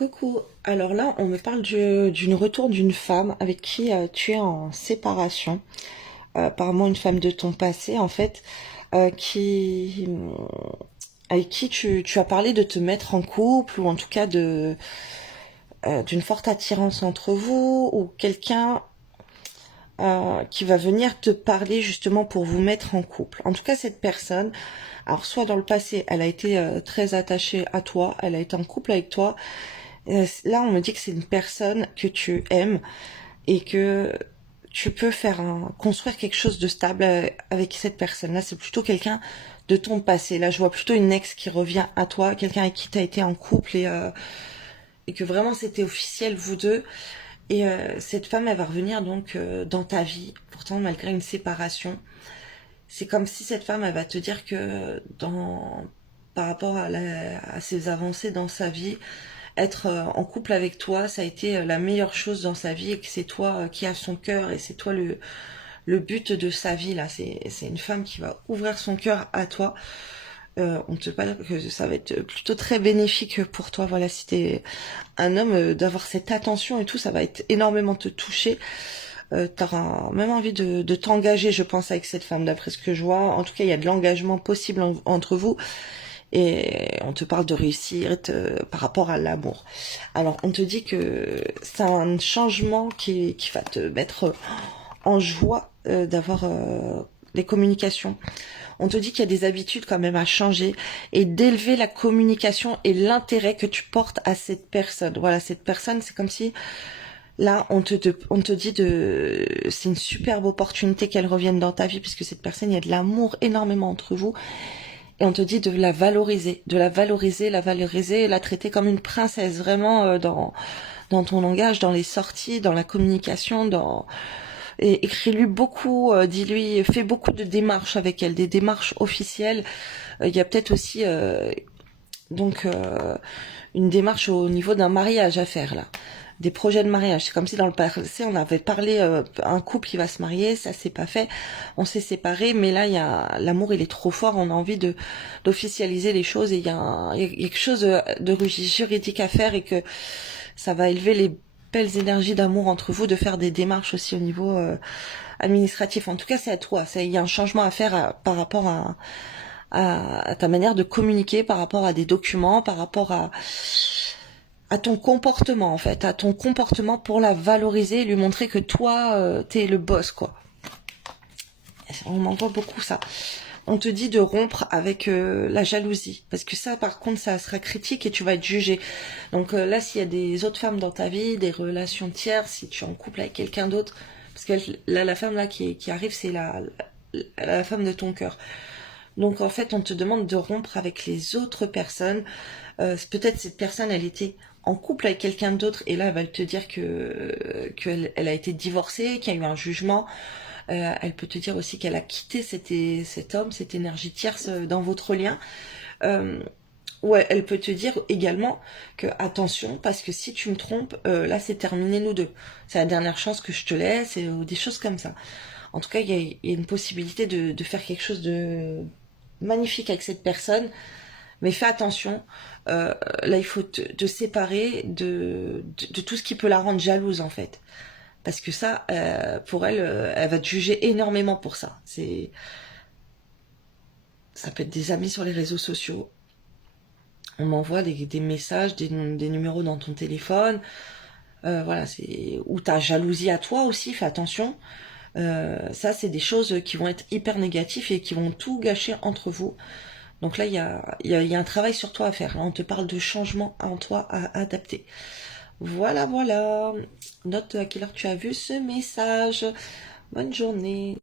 Coucou, alors là on me parle d'une retour d'une femme avec qui tu es en séparation, apparemment une femme de ton passé en fait, qui avec qui tu as parlé de te mettre en couple ou en tout cas de d'une forte attirance entre vous ou quelqu'un qui va venir te parler justement pour vous mettre en couple. En tout cas cette personne, alors soit dans le passé elle a été très attachée à toi, elle a été en couple avec toi. Là, on me dit que c'est une personne que tu aimes et que tu peux construire quelque chose de stable avec cette personne-là. C'est plutôt quelqu'un de ton passé. Là, je vois plutôt une ex qui revient à toi, quelqu'un avec qui tu as été en couple et que vraiment c'était officiel, vous deux. Et cette femme, elle va revenir donc dans ta vie, pourtant malgré une séparation. C'est comme si cette femme, elle va te dire que par rapport à ses avancées dans sa vie, être en couple avec toi, ça a été la meilleure chose dans sa vie et que c'est toi qui as son cœur et c'est toi le but de sa vie là. C'est une femme qui va ouvrir son cœur à toi. On te parle que ça va être plutôt très bénéfique pour toi. Voilà, si t'es un homme, d'avoir cette attention et tout, ça va être énormément te toucher. T'auras même envie de t'engager, je pense, avec cette femme, d'après ce que je vois. En tout cas, il y a de l'engagement possible entre vous. Et on te parle de réussir par rapport à l'amour. Alors, on te dit que c'est un changement qui va te mettre en joie d'avoir les communications. On te dit qu'il y a des habitudes quand même à changer et d'élever la communication et l'intérêt que tu portes à cette personne. Voilà, cette personne, c'est comme si là, on te dit c'est une superbe opportunité qu'elle revienne dans ta vie puisque cette personne, il y a de l'amour énormément entre vous. Et on te dit de la valoriser, la traiter comme une princesse, vraiment dans ton langage, dans les sorties, dans la communication, et écris-lui beaucoup, dis-lui, fais beaucoup de démarches avec elle, des démarches officielles. Il y a peut-être aussi une démarche au niveau d'un mariage à faire là. Des projets de mariage. C'est comme si dans le passé on avait parlé un couple qui va se marier, ça s'est pas fait, on s'est séparés, mais là il y a l'amour, il est trop fort, on a envie d'officialiser les choses et il y a quelque chose de juridique à faire et que ça va élever les belles énergies d'amour entre vous, de faire des démarches aussi au niveau administratif. En tout cas, c'est à toi. Il y a un changement à faire par rapport à ta manière de communiquer, par rapport à des documents, par rapport à ton comportement en fait, à ton comportement pour la valoriser, lui montrer que toi, t'es le boss quoi. On m'envoie beaucoup ça. On te dit de rompre avec la jalousie, parce que ça par contre ça sera critique et tu vas être jugé. Donc là s'il y a des autres femmes dans ta vie, des relations tierces, si tu es en couple avec quelqu'un d'autre, parce que là la femme là qui arrive c'est la femme de ton cœur. Donc en fait on te demande de rompre avec les autres personnes. Peut-être cette personne elle était en couple avec quelqu'un d'autre et là elle va te dire qu'elle a été divorcée, qu'il y a eu un jugement. Elle peut te dire aussi qu'elle a quitté cet homme, cette énergie tierce dans votre lien. Ou elle peut te dire également que attention, parce que si tu me trompes, là c'est terminé nous deux. C'est la dernière chance que je te laisse, ou des choses comme ça. En tout cas, il y a une possibilité de faire quelque chose de magnifique avec cette personne. Mais fais attention, là il faut te séparer de tout ce qui peut la rendre jalouse en fait. Parce que ça, pour elle, elle va te juger énormément pour ça. Ça peut être des amis sur les réseaux sociaux. On m'envoie des messages, des numéros dans ton téléphone. Voilà, ou ta jalousie à toi aussi, fais attention. Ça, c'est des choses qui vont être hyper négatives et qui vont tout gâcher entre vous. Donc là, il y a un travail sur toi à faire. Là, on te parle de changement en toi à adapter. Voilà, voilà. Note à quelle heure tu as vu ce message. Bonne journée.